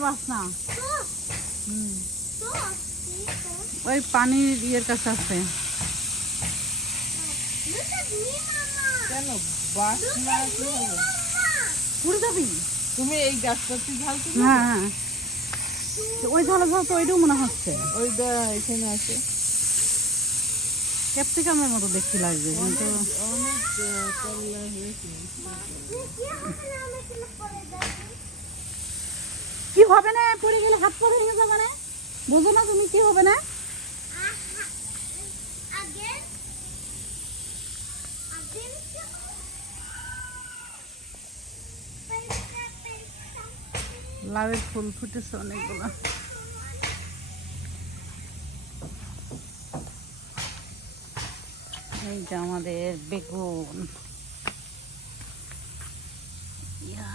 বাসনা। ওই পানির ইয়ের কাছে আছে। কেন বাসনা পুড়ে যাবি? তুমি এই ঝাল হ্যাঁ হ্যাঁ। ওই ঝালা ঝাল তো ওইটাও মনে হচ্ছে। ওই দা এখানে আছে। ক্যাপসিকামের মতো দেখতে লাগবে কিন্তু অনেক আহ, করলা হয়েছে কি হবে না পড়ে গেলে হাত পা ভেঙে যাবে না? বোঝো না তুমি কি হবে না? লাউয়ের ফুল ফুটেছে অনেকগুলো। এই যে আমাদের বেগুন। ইয়া,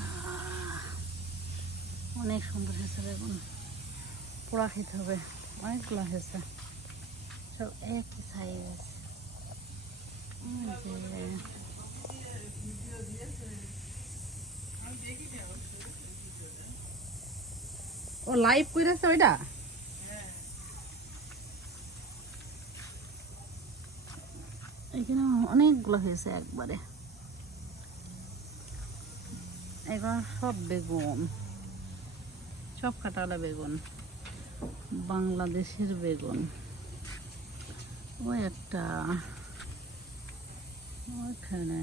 অনেক সুন্দর হয়েছে বেগুন পোড়া খেতে হবে। অনেকগুলো হয়েছে। সব একই সাইজ ও লাইভ কইরাছে ওইটা? এখানে অনেকগুলো হয়েছে একবারে। এগুলো সব বেগুন। সব কাটালা বেগুন। বাংলাদেশের বেগুন। ওই একটা। ওইখানে।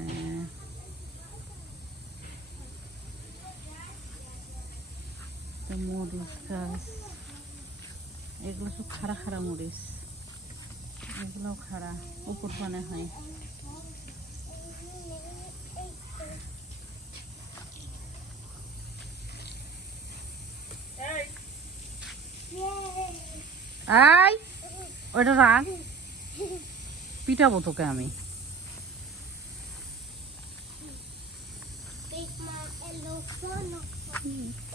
মরিচ গাছ। এগুলো সব খাড়া খাড়া মরিচ। এগুলোও খাড়া, উপর পানে হয়। আই ওইটা রাখ। পিটাবো তোকে আমি।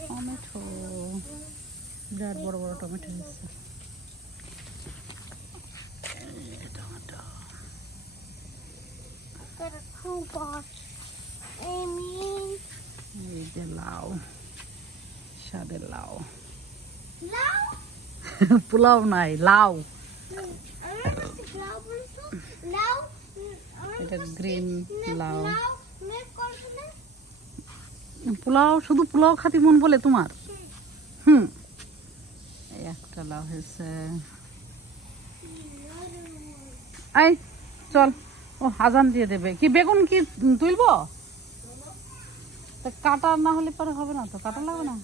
টমেটো। বিরাট বড় বড় টমেটো হয়েছে। এই যে লাউ, স্বাদের লাউ? পোলাও নাই লাউ এটা গ্রিন লাউ পোলাও শুধু পোলাও খাতি মন বলে তোমার? হুম। একটা লাউ হয়েছে। আই চল। ও আজান দিয়ে দেবে। কি বেগুন কি তুলবো? তা কাটা না হলে পরে হবে না তো কাটা লাগবে না?